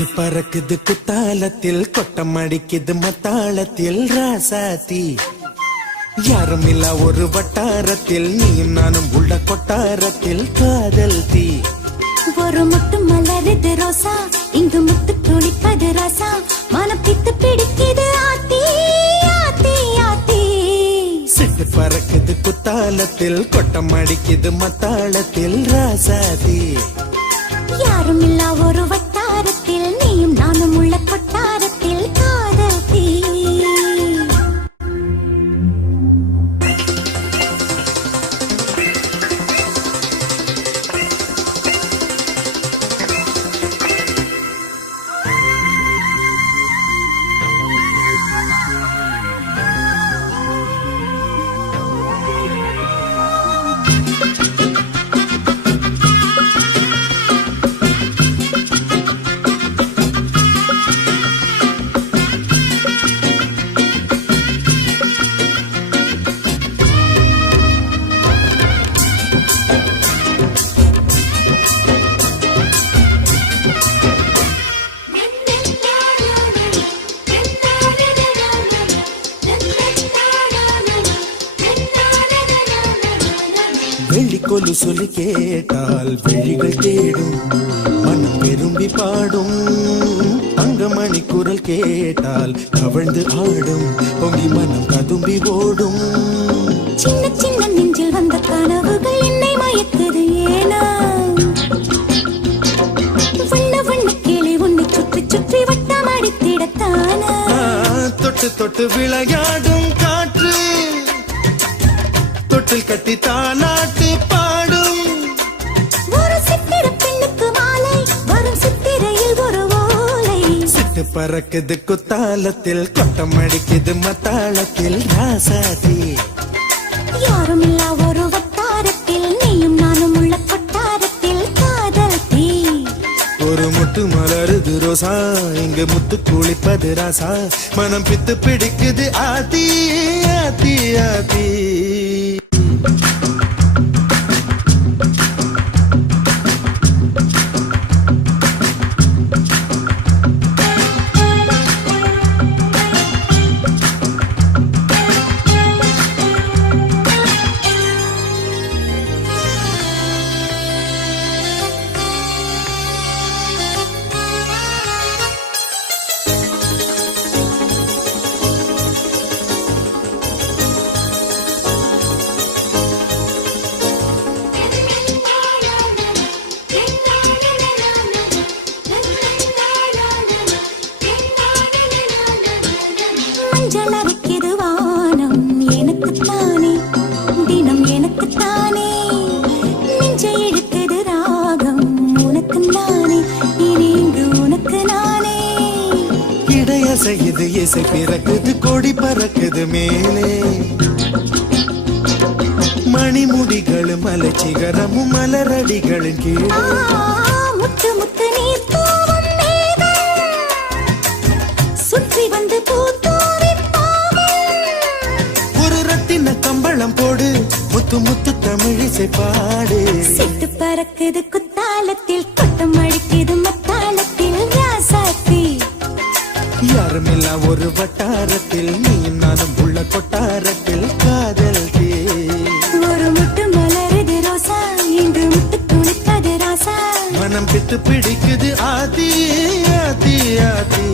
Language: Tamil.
சிட்டு பறக்குது குத்தாலத்தில் கொட்டம் அடிக்குது மத்தாளத்தில் ராசாத்தி யாரும் இல்ல ஒரு வட்டாரத்தில் நீயும் நானும் உள்ள கொட்டாரத்தில் காதல் தீ ஒரு முட்டு மலருது ரோசா இங்கு முத்து துளிப்பது ராசா மனம் பித்து பிடிக்குது ஆத்தி ஆத்தி ஆத்தி சிட்டு பறக்குது குத்தாலத்தில் கொட்டம் அடிக்குது மத்தாளத்தில் ராசாத்தி யாரும் இல்ல ஒரு வட்டாரத்தில் நீயும் நானும் உள்ள கொட்டாரத்தில் காதல் தீ வெள்ளிக்கொலு சொல்லி கேட்டால் விழிகள் தேடும் மனம் விரும்பி பாடும் தங்கமணி குரல் கேட்டால் கவழ்ந்து ஆடும் பொங்கி மனம் கதும்பி ஓடும் சின்ன சின்ன நெஞ்சில் வந்த கனவுகள் என்னை மயக்குது ஏனா வண்ண வண்ண கிளி உன்னை சுற்றி சுற்றி வட்டம் அடித்திடத்தானா தொட்டு தொட்டு விளையாடும் காற்று தொட்டில் கட்டி தாலாட்டு பாடும் ஒரு சித்திர பெண்ணுக்கு மாலை வரும் சித்திரையில் ஒரு ஓலை சிட்டு பறக்குது குத்தாலத்தில் கொட்டம் அடிக்குது மத்தாளத்தில் ராசாதி யாரும் இல்ல ஒரு வட்டாரத்தில் நீயும் நானும் உள்ள கொட்டாரத்தில் காதல் தீ ஒரு முட்டு மலருது ரோசா இங்கு முத்து குளிப்பது ராசா மனம் பித்து பிடிக்குது ஆதி ஆதி ஆதி மஞ்சள் அரைக்குது வானம் எனக்குத்தானே தினம் எனக்குத்தானே நெஞ்சை இழுக்குது ராகம் உனக்கு நானே இனி இங்கு உனக்கு நானே இடையசையுது இசை பிறக்குது கொடி பறக்குது மேலே மணிமுடிகளும் மலை சிகரமும் மலரடிகளின் கீழே முத்து முத்து நீர் தூவும் மேகம் சுற்றி வந்து பூத்தூவி ஒரு ரத்தின கம்பளம் போடு முத்து முத்து தமிழிசை பாடு சிட்டு பறக்குது குத்தாலத்தில் கொட்டம் அடிக்குது மத்தாளத்தில் ராசாத்தி யாரும் இல்ல ஒரு வட்டாரத்தில் நீயும் நானும் உள்ள கொட்டாரத்தில் காதல் தீ ஒரு முட்டு மலருது ரோசா இன்று முட்டு துளிப்பது ராசா மனம் பித்து பிடிக்குது ஆதி ஆதி ஆதி